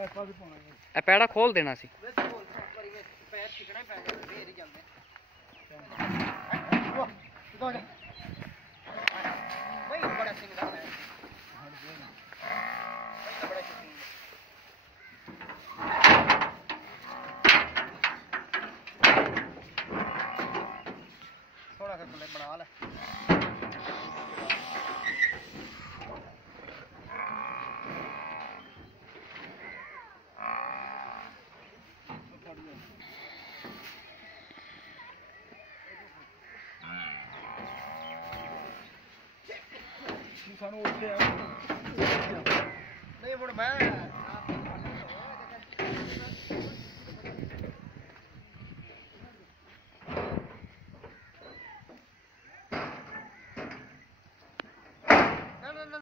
ਇਹ ਪੈੜਾ ਖੋਲ ਦੇਣਾ ਸੀ। ਪੈਰ ਛਿਕਣਾ ਪੈ ਜਾਂਦਾ ਫੇਰ ਹੀ ਜਾਂਦੇ ਬਈ ਬੜਾ ਸਿੰਗਲ ਹੈ ਬੜਾ ਸ਼ੌਕੀਨ ਥੋੜਾ ਕਰ ਬਣਾ ਲੈ ਸਾਨੂੰ ਉੱਥੇ ਆ ਨਹੀਂ ਹੁਣ ਮੈਂ